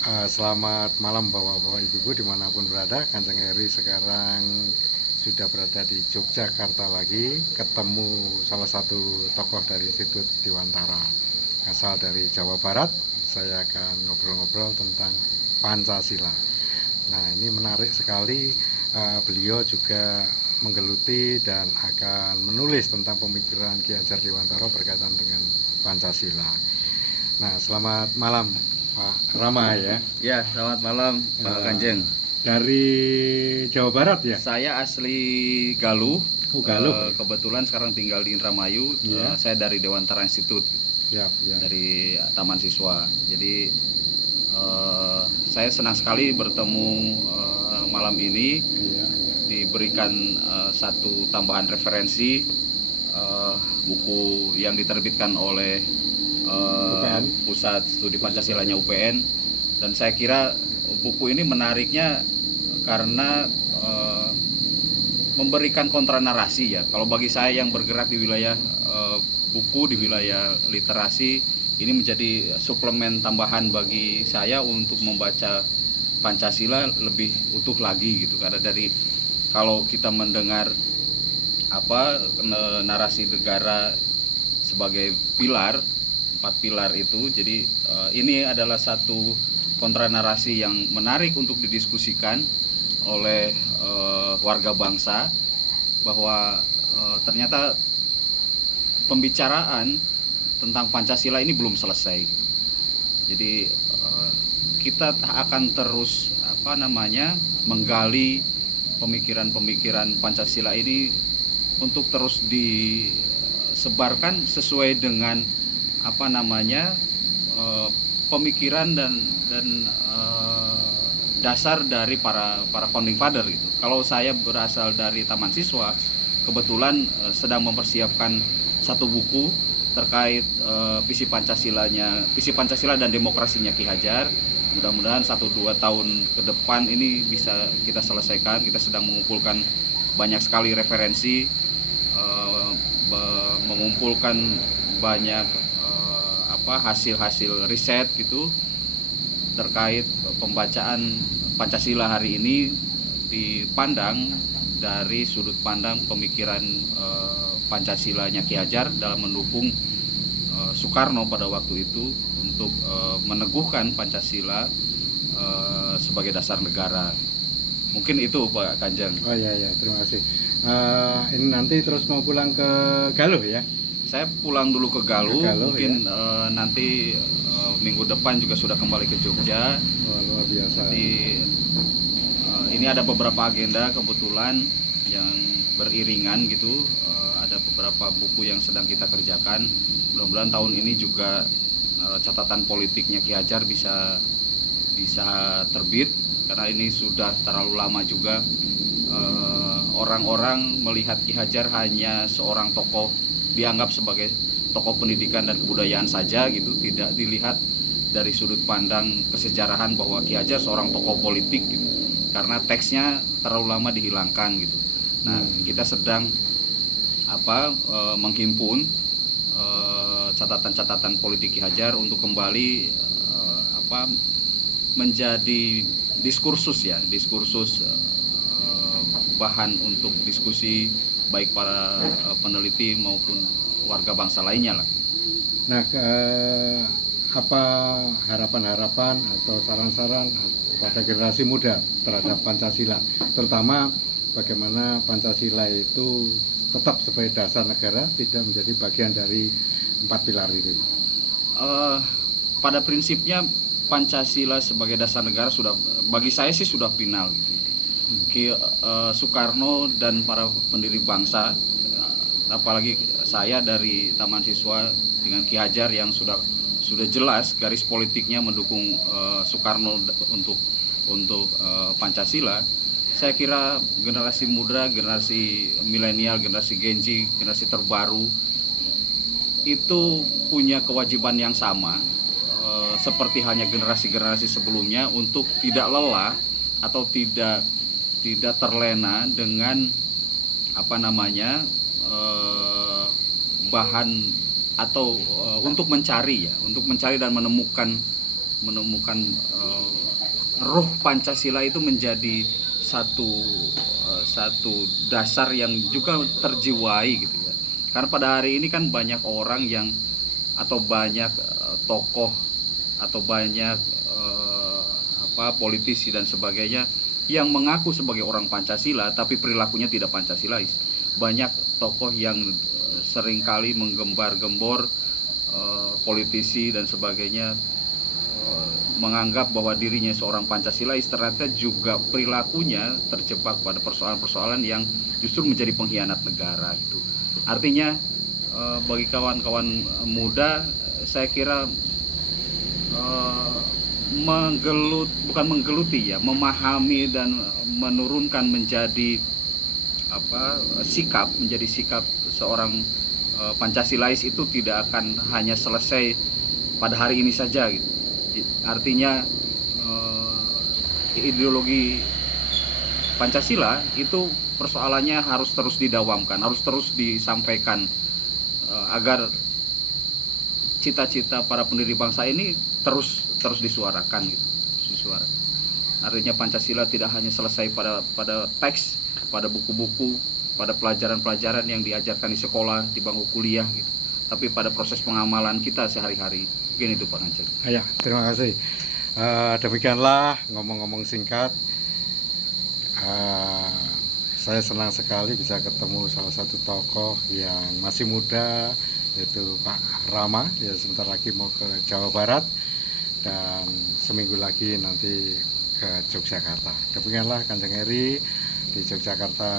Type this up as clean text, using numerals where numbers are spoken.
Selamat malam Bapak-Bapak Ibu-Ibu dimanapun berada. Kanjeng Heri sekarang sudah berada di Yogyakarta lagi, ketemu salah satu tokoh dari Institut Diwantara asal dari Jawa Barat. Saya akan ngobrol-ngobrol tentang Pancasila. Nah, ini menarik sekali. Beliau juga menggeluti dan akan menulis tentang pemikiran Ki Hajar Dewantara berkaitan dengan Pancasila. Nah, selamat malam Pak Rama ya. Ya, selamat malam Pak Kanjeng. Dari Jawa Barat ya? Saya asli Galuh. Galuh. Kebetulan sekarang tinggal di Indramayu. Iya. Saya dari Dewantara Institute, Siap, ya. dari Taman Siswa. Jadi saya senang sekali bertemu malam ini. Iya. Diberikan satu tambahan referensi buku yang diterbitkan oleh UPN. Pusat Studi Pancasilanya UPN, dan saya kira buku ini menariknya karena memberikan kontra narasi ya. Kalau bagi saya yang bergerak di wilayah buku, di wilayah literasi, ini menjadi suplemen tambahan bagi saya untuk membaca Pancasila lebih utuh lagi gitu. Karena kalau kita mendengar narasi negara sebagai pilar, 4 pilar itu, jadi ini adalah satu kontra narasi yang menarik untuk didiskusikan oleh warga bangsa, bahwa ternyata pembicaraan tentang Pancasila ini belum selesai. Jadi kita akan terus menggali pemikiran-pemikiran Pancasila ini untuk terus disebarkan sesuai dengan pemikiran dan dasar dari para founding father gitu. Kalau saya berasal dari Taman Siswa, kebetulan sedang mempersiapkan satu buku terkait visi Pancasila dan demokrasinya Ki Hajar. Mudah-mudahan 1-2 tahun ke depan ini bisa kita selesaikan. Kita sedang mengumpulkan banyak sekali referensi, mengumpulkan banyak hasil-hasil riset gitu terkait pembacaan Pancasila hari ini dipandang dari sudut pandang pemikiran Pancasilanya Ki Hajar dalam mendukung Soekarno pada waktu itu untuk meneguhkan Pancasila sebagai dasar negara. Mungkin itu Pak Kanjeng. Oh iya, terima kasih. Ini nanti terus mau pulang ke Galuh ya? Saya pulang dulu ke Galuh, mungkin ya? nanti minggu depan juga sudah kembali ke Jogja. Luar biasa. Ini ada beberapa agenda kebetulan yang beriringan gitu. Ada beberapa buku yang sedang kita kerjakan. Mudah-mudahan tahun ini juga catatan politiknya Ki Hajar bisa terbit, karena ini sudah terlalu lama juga orang-orang melihat Ki Hajar hanya seorang tokoh, dianggap sebagai tokoh pendidikan dan kebudayaan saja gitu, tidak dilihat dari sudut pandang kesejarahan bahwa Ki Hajar seorang tokoh politik gitu, karena teksnya terlalu lama dihilangkan gitu. Nah, kita sedang menghimpun catatan-catatan politik Ki Hajar untuk kembali menjadi diskursus bahan untuk diskusi baik para peneliti maupun warga bangsa lainnya lah. Nah, apa harapan-harapan atau saran-saran pada generasi muda terhadap Pancasila, terutama bagaimana Pancasila itu tetap sebagai dasar negara, tidak menjadi bagian dari 4 pilar itu? Pada prinsipnya Pancasila sebagai dasar negara sudah, bagi saya sih sudah final gitu. Soekarno dan para pendiri bangsa, apalagi saya dari Taman Siswa dengan Ki Hajar yang sudah jelas garis politiknya mendukung Soekarno untuk Pancasila. Saya kira generasi muda, generasi milenial, generasi Gen Z, generasi terbaru itu punya kewajiban yang sama seperti halnya generasi-generasi sebelumnya, untuk tidak lelah atau tidak terlena dengan bahan atau untuk mencari dan menemukan roh Pancasila itu menjadi satu dasar yang juga terjiwai gitu ya. Karena pada hari ini kan banyak orang yang atau banyak tokoh atau banyak politisi dan sebagainya yang mengaku sebagai orang Pancasila tapi perilakunya tidak Pancasilais. Banyak tokoh yang seringkali menggembar-gembor politisi dan sebagainya menganggap bahwa dirinya seorang Pancasilais, ternyata juga perilakunya terjebak pada persoalan-persoalan yang justru menjadi pengkhianat negara gitu. Artinya bagi kawan-kawan muda, saya kira bukan menggeluti ya, memahami dan menurunkan menjadi menjadi sikap seorang Pancasilais itu tidak akan hanya selesai pada hari ini saja gitu. Artinya ideologi Pancasila itu persoalannya harus terus didawamkan, harus terus disampaikan agar cita-cita para pendiri bangsa ini terus disuarakan gitu. Artinya Pancasila tidak hanya selesai pada teks, pada buku-buku, pada pelajaran-pelajaran yang diajarkan di sekolah, di bangku kuliah gitu, tapi pada proses pengamalan kita sehari-hari. Mungkin itu Pak Ngaceng. Ya, terima kasih. Demikianlah ngomong-ngomong singkat. Saya senang sekali bisa ketemu salah satu tokoh yang masih muda, yaitu Pak Rama. Ya, sebentar lagi mau ke Jawa Barat dan seminggu lagi nanti ke Yogyakarta. Demikianlah Kanjeng Eri di Yogyakarta.